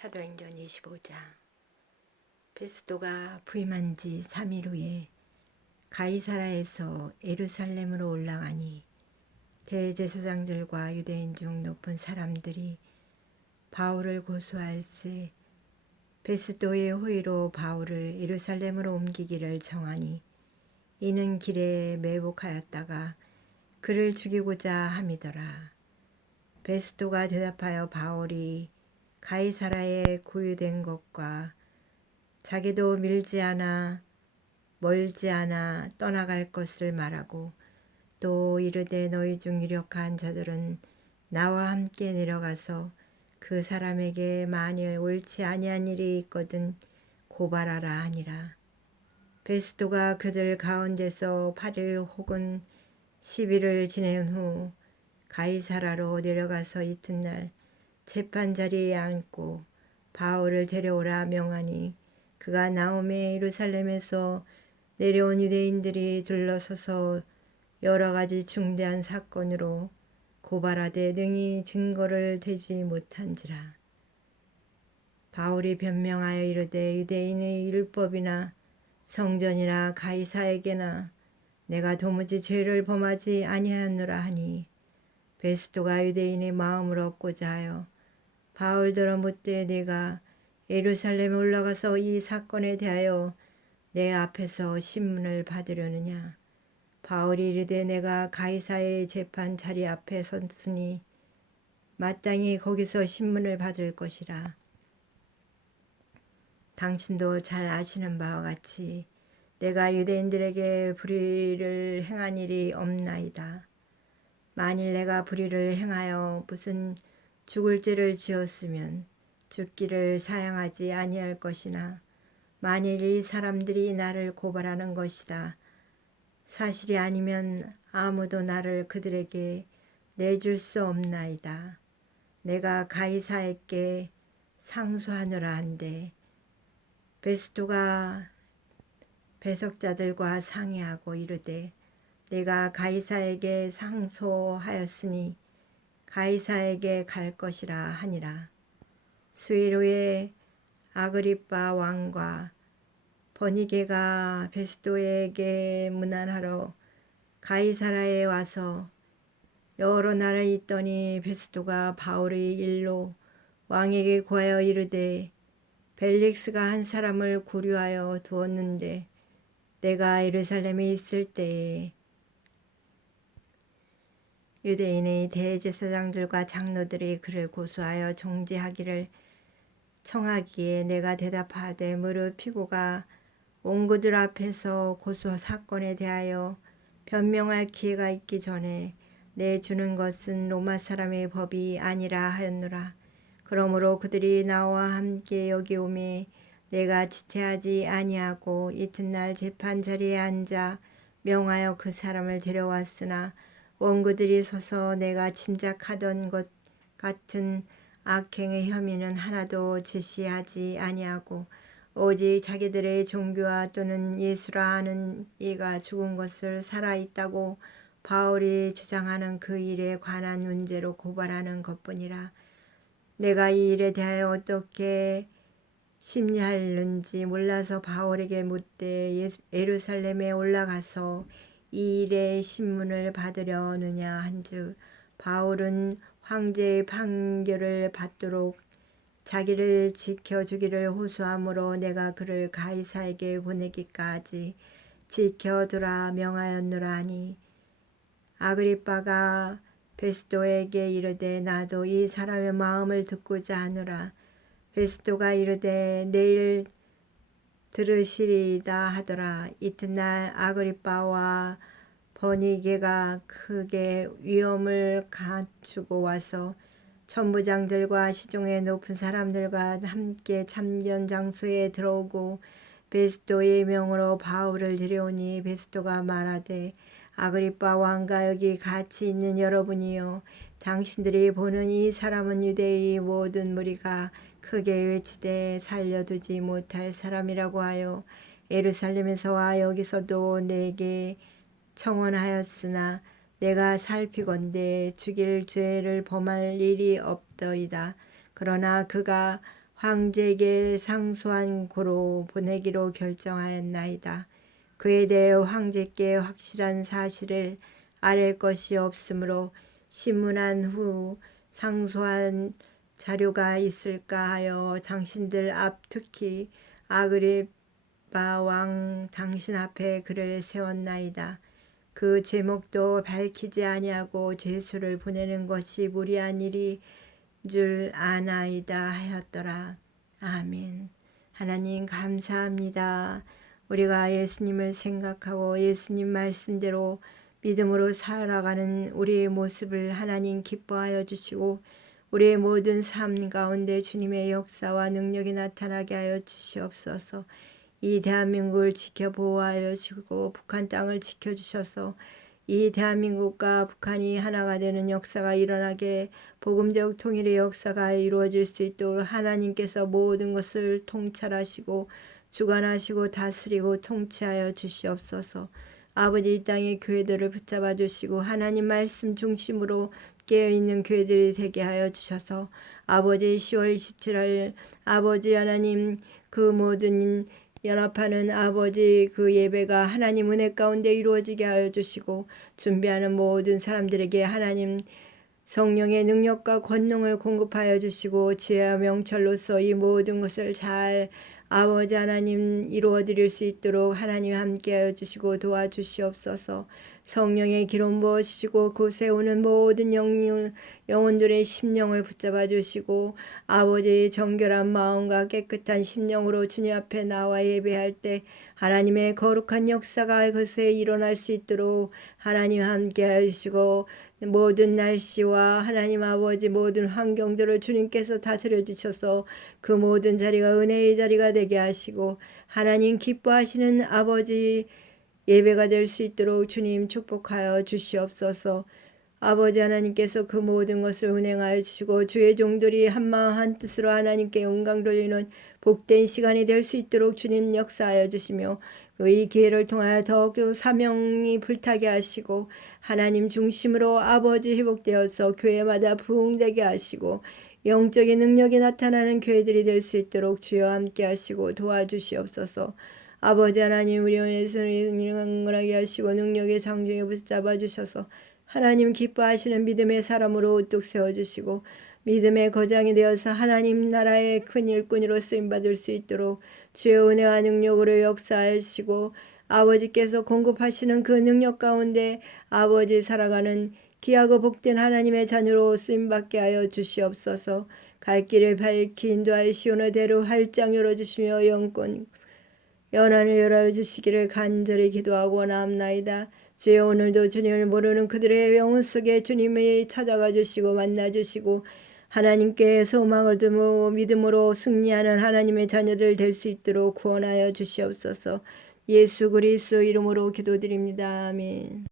사도행전 25장 베스도가 부임한 지 3일 후에 가이사라에서 에루살렘으로 올라가니 대제사장들과 유대인 중 높은 사람들이 바울을 고소할세 베스도의 호의로 바울을 예루살렘으로 옮기기를 정하니 이는 길에 매복하였다가 그를 죽이고자 함이더라. 베스도가 대답하여 바울이 가이사라에 구유된 것과 자기도 밀지 않아 멀지 않아 떠나갈 것을 말하고 또 이르되 너희 중 유력한 자들은 나와 함께 내려가서 그 사람에게 만일 옳지 아니한 일이 있거든 고발하라 하니라. 베스도가 그들 가운데서 8일 혹은 10일을 지낸 후 가이사라로 내려가서 이튿날 재판 자리에 앉고 바울을 데려오라 명하니 그가 나오매 예루살렘에서 내려온 유대인들이 둘러서서 여러 가지 중대한 사건으로 고발하되 능히 증거를 대지 못한지라. 바울이 변명하여 이르되 유대인의 율법이나 성전이나 가이사에게나 내가 도무지 죄를 범하지 아니하노라 하니 베스도가 유대인의 마음을 얻고자 하여 바울더러 묻되 내가 예루살렘에 올라가서 이 사건에 대하여 내 앞에서 신문을 받으려느냐 바울이 이르되 내가 가이사의 재판 자리 앞에 섰으니 마땅히 거기서 신문을 받을 것이라 당신도 잘 아시는 바와 같이 내가 유대인들에게 불의를 행한 일이 없나이다. 만일 내가 불의를 행하여 무슨 죽을 죄를 지었으면 죽기를 사양하지 아니할 것이나 만일 이 사람들이 나를 고발하는 것이다. 사실이 아니면 아무도 나를 그들에게 내줄 수 없나이다. 내가 가이사에게 상소하노라 한데 베스토가 배석자들과 상의하고 이르되 내가 가이사에게 상소하였으니 가이사에게 갈 것이라 하니라. 수일 후에 아그리빠 왕과 버니게가 베스도에게 문안하러 가이사라에 와서 여러 나라에 있더니 베스도가 바울의 일로 왕에게 구하여 이르되 벨릭스가 한 사람을 고려하여 두었는데 내가 예루살렘에 있을 때에 유대인의 대제사장들과 장로들이 그를 고소하여 정죄하기를 청하기에 내가 대답하되 무릇 피고가 원고들 앞에서 고소 사건에 대하여 변명할 기회가 있기 전에 내 주는 것은 로마 사람의 법이 아니라 하였노라. 그러므로 그들이 나와 함께 여기 오매 내가 지체하지 아니하고 이튿날 재판 자리에 앉아 명하여 그 사람을 데려왔으나 원고들이 서서 내가 짐작하던 것 같은 악행의 혐의는 하나도 제시하지 아니하고 오직 자기들의 종교와 또는 예수라 하는 이가 죽은 것을 살아 있다고 바울이 주장하는 그 일에 관한 문제로 고발하는 것뿐이라. 내가 이 일에 대하여 어떻게 심리하는지 몰라서 바울에게 묻되 예루살렘에 올라가서 이 일의 신문을 받으려느냐 한즉 바울은 황제의 판결을 받도록 자기를 지켜주기를 호소하므로 내가 그를 가이사에게 보내기까지 지켜두라 명하였노라 하니 아그리빠가 베스도에게 이르되 나도 이 사람의 마음을 듣고자 하노라. 베스도가 이르되 내일 들으시리이다 하더라. 이튿날 아그리빠와 버니게가 크게 위험을 갖추고 와서 천부장들과 시종의 높은 사람들과 함께 참견 장소에 들어오고 베스도의 명으로 바울을 데려오니 베스도가 말하되 아그리빠 왕과 여기 같이 있는 여러분이요 당신들이 보는 이 사람은 유대의 모든 무리가 크게 외치되 살려두지 못할 사람이라고 하여 예루살렘에서와 여기서도 내게 청원하였으나 내가 살피건대 죽일 죄를 범할 일이 없더이다. 그러나 그가 황제에게 상소한 고로 보내기로 결정하였나이다. 그에 대해 황제께 확실한 사실을 아랠 것이 없으므로 신문한 후 상소한 자료가 있을까 하여 당신들 앞 특히 아그리바 왕 당신 앞에 글을 세웠나이다. 그 제목도 밝히지 아니하고 죄수를 보내는 것이 무리한 일이 줄 아나이다 하였더라. 아멘. 하나님 감사합니다. 우리가 예수님을 생각하고 예수님 말씀대로 믿음으로 살아가는 우리의 모습을 하나님 기뻐하여 주시고 우리의 모든 삶 가운데 주님의 역사와 능력이 나타나게 하여 주시옵소서. 이 대한민국을 지켜 보호하여 주시고 북한 땅을 지켜 주셔서 이 대한민국과 북한이 하나가 되는 역사가 일어나게 복음적 통일의 역사가 이루어질 수 있도록 하나님께서 모든 것을 통찰하시고 주관하시고 다스리고 통치하여 주시옵소서. 아버지 이 땅의 교회들을 붙잡아 주시고 하나님 말씀 중심으로 깨어있는 교회들이 되게 하여 주셔서 아버지 10월 27일 아버지 하나님 그 모든 연합하는 아버지 그 예배가 하나님 은혜 가운데 이루어지게 하여 주시고 준비하는 모든 사람들에게 하나님 성령의 능력과 권능을 공급하여 주시고 지혜와 명철로서 이 모든 것을 잘 아버지 하나님 이루어 드릴 수 있도록 하나님 함께하여 주시고 도와주시옵소서. 성령의 기름 부으시고 그 세우는 모든 영혼, 영혼들의 심령을 붙잡아 주시고 아버지의 정결한 마음과 깨끗한 심령으로 주님 앞에 나와 예배할 때 하나님의 거룩한 역사가 그것에 일어날 수 있도록 하나님 함께 하시고 모든 날씨와 하나님 아버지 모든 환경들을 주님께서 다스려 주셔서 그 모든 자리가 은혜의 자리가 되게 하시고 하나님 기뻐하시는 아버지 예배가 될 수 있도록 주님 축복하여 주시옵소서. 아버지 하나님께서 그 모든 것을 운행하여 주시고 주의 종들이 한마음 한 뜻으로 하나님께 영광 돌리는 복된 시간이 될 수 있도록 주님 역사하여 주시며 이 기회를 통하여 더욱 사명이 불타게 하시고 하나님 중심으로 아버지 회복되어서 교회마다 부흥되게 하시고 영적인 능력이 나타나는 교회들이 될 수 있도록 주여 함께 하시고 도와주시옵소서. 아버지 하나님 우리 원에서는 능력하게 하시고 능력의 장중에 붙잡아 주셔서 하나님 기뻐하시는 믿음의 사람으로 우뚝 세워 주시고 믿음의 거장이 되어서 하나님 나라의 큰 일꾼으로 쓰임받을 수 있도록 주의 은혜와 능력으로 역사하시고 아버지께서 공급하시는 그 능력 가운데 아버지 살아가는 귀하고 복된 하나님의 자녀로 쓰임받게 하여 주시옵소서 갈 길을 밝히 인도하여 시온의 대로 활짝 열어주시며 영권 연한을 열어주시기를 간절히 기도하고 남나이다. 주여 오늘도 주님을 모르는 그들의 영혼 속에 주님이 찾아가 주시고 만나 주시고 하나님께 소망을 두고 믿음으로 승리하는 하나님의 자녀들 될 수 있도록 구원하여 주시옵소서. 예수 그리스도 이름으로 기도드립니다. 아멘.